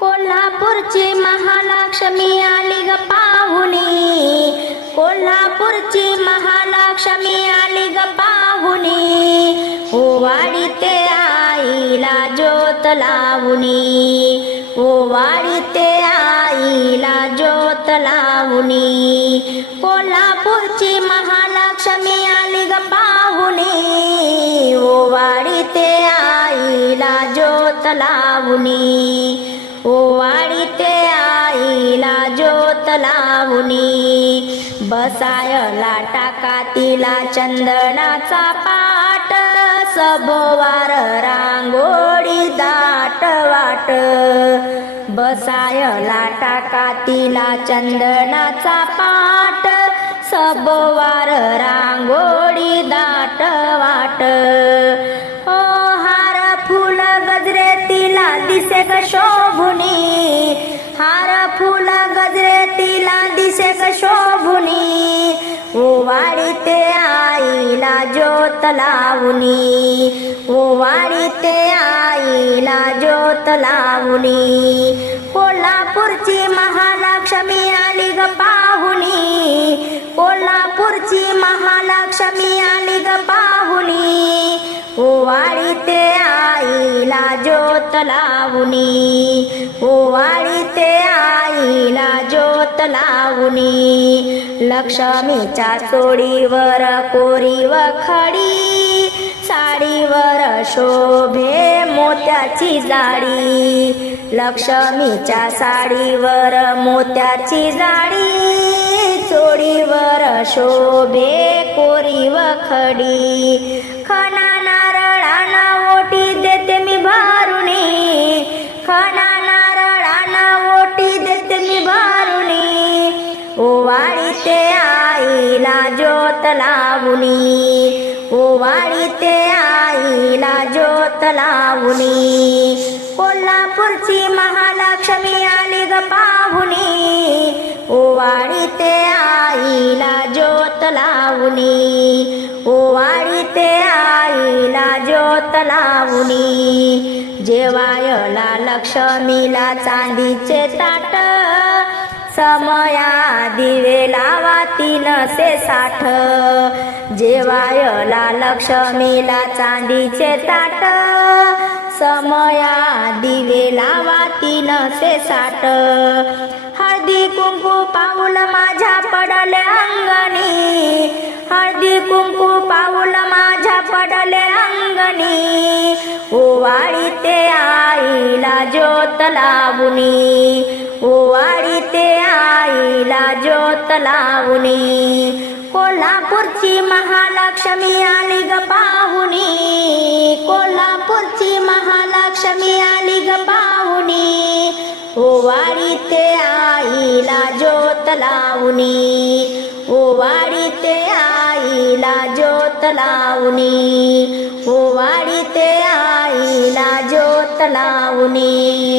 कोल्हापूरची महालक्ष्मी आली ग पाहुणी. कोल्हापूरची महालक्ष्मी आली ग पाहुणी. ओवाडी ते आईला ज्योत लावणी. ओवाडी ते आईला ज्योत लावणी. कोल्हापूरची महालक्ष्मी आली ग पाहुणी. ओवाडी ते आईला ज्योत लावणी. ओवाळीते आईला ज्योत लावणी. बसायला टाका तिला चंदनाचा पाट. सभोवार रांगोळी दाट वाट. बसायला टाका तिला चंदनाचा पाट. सबोवार रांगोळी दाट वाट. दिसे शोभुनी. हार फुल गजरे तिला दिसे शोभुनी. ओवाडी ते आईला ज्योत लावणी ओवाडी ते आईला ज्योत लावणी कोल्हापूरची महालक्ष्मी आली ग पाहुणी कोल्हापूरची महालक्ष्मी आली लावणी ओवाळी ते आईला ज्योत लावणी लक्ष्मीच्या चोडीवर कोरी व खडी. साडीवर शोभे मोत्याची जाडी. लक्ष्मीच्या साडीवर मोत्याची जाडी. चोडीवर शोभे कोरी व खडी. खना नारळाना ओटी देते. ओवाळी ते आईला ज्योत लावणी ओवाळी ते आईला ज्योत लावणी कोल्हापूरची महालक्ष्मी आली ग पाहुणी ओवाळीते आईला ज्योत लावणी ओवाळी ते आईला ज्योत लावणी जेवायला लक्ष्मीला चांदीचे ताट. समया दिवे लावा तीन से साठ. जेवायला लक्ष्मीला चांदीचे ताट. समया दिवे लावा तीन से साठ. हळदी कुंकू पाऊल माझ्या पडले अंगणी. हळदी कुंकू पाऊल माझ्या पडले अंगणी. ओवाळी ते आईला ज्योत लावणी ओवाळी ते आईला ज्योत लावणी कोल्हापूरची महालक्ष्मी आली ग पाहुणी कोल्हापूरची महालक्ष्मी आली ग पाहुणी ओवाळी ते आईला ज्योत लावणी ओवाळी ते आईला ज्योत लावणी ओवाळी ते आईला ज्योत लावणी